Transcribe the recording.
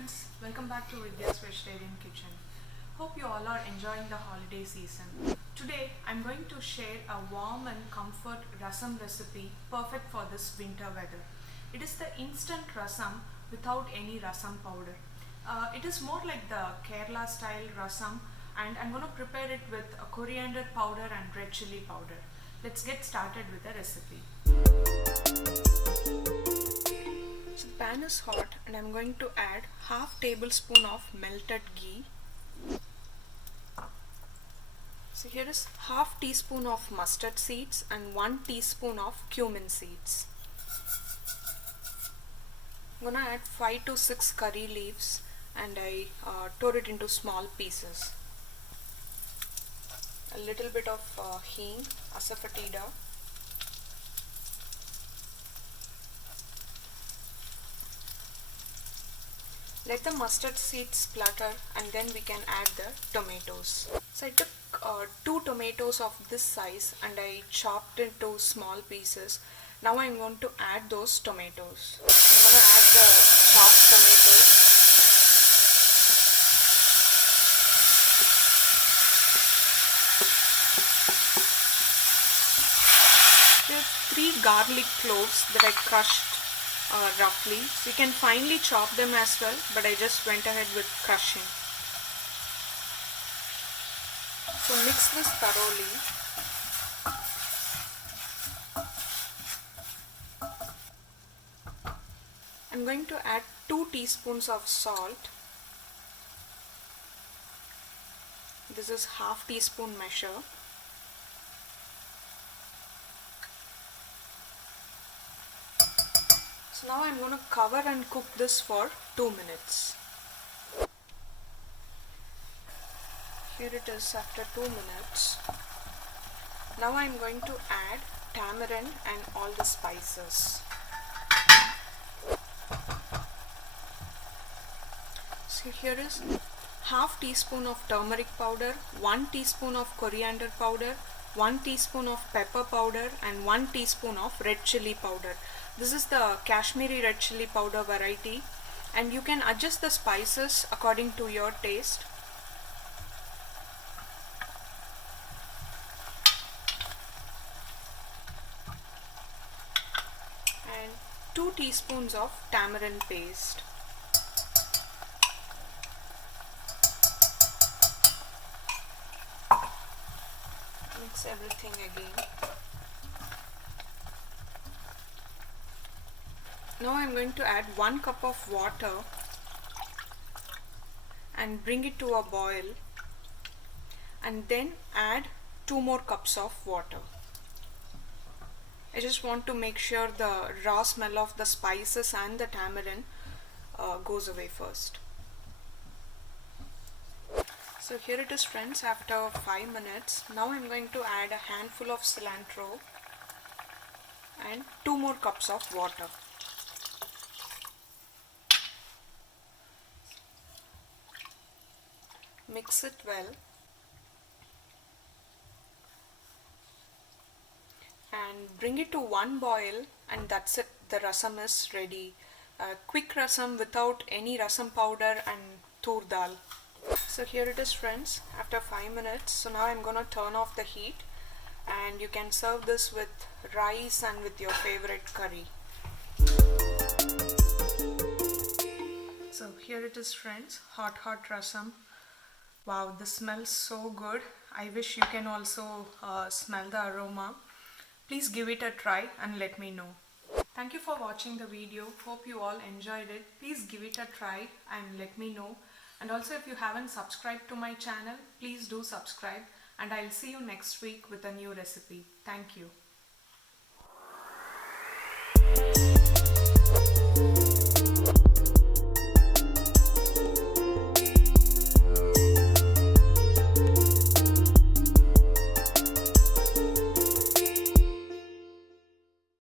friends, welcome back to Vidya's Vegetarian Kitchen. Hope you all are enjoying the holiday season. Today I'm going to share a warm and comfort rasam recipe perfect for this winter weather. It is the instant rasam without any rasam powder. It is more like the Kerala style rasam, and I'm going to prepare it with a coriander powder and red chili powder. Let's get started with the recipe. So the pan is hot and I'm going to add half tablespoon of melted ghee. So here is half teaspoon of mustard seeds and 1 teaspoon of cumin seeds. I'm gonna add 5 to 6 curry leaves and I tore it into small pieces. A little bit of hing, asafoetida. Let the mustard seeds splutter and then we can add the tomatoes. So I took 2 tomatoes of this size and I chopped into small pieces. Now I'm going to add those tomatoes. I'm going to add the chopped tomatoes. There are 3 garlic cloves that I crushed roughly. So you can finely chop them as well, but I just went ahead with crushing. So mix this thoroughly. I'm going to add 2 teaspoons of salt. This is half teaspoon measure. So now I'm going to cover and cook this for 2 minutes. Here it is after 2 minutes. Now I'm going to add tamarind and all the spices. So here is half teaspoon of turmeric powder, 1 teaspoon of coriander powder, 1 teaspoon of pepper powder and 1 teaspoon of red chili powder. This is the Kashmiri red chili powder variety, and you can adjust the spices according to your taste. And 2 teaspoons of tamarind paste. Mix everything again. Now I'm going to add 1 cup of water and bring it to a boil, and then add 2 more cups of water. I just want to make sure the raw smell of the spices and the tamarind goes away first. So here it is, friends, after 5 minutes. Now I'm going to add a handful of cilantro and 2 more cups of water. Mix it well and bring it to 1 boil, and that's it. The rasam is ready. Quick rasam without any rasam powder and tur dal. So here it is, friends, after 5 minutes. So now I'm gonna turn off the heat, and you can serve this with rice and with your favorite curry. So here it is, friends, hot rasam. Wow, this smells so good. I wish you can also smell the aroma. Please give it a try and let me know. Thank you for watching the video. Hope you all enjoyed it. Please give it a try and let me know. And also, if you haven't subscribed to my channel, please do subscribe. And I'll see you next week with a new recipe. Thank you.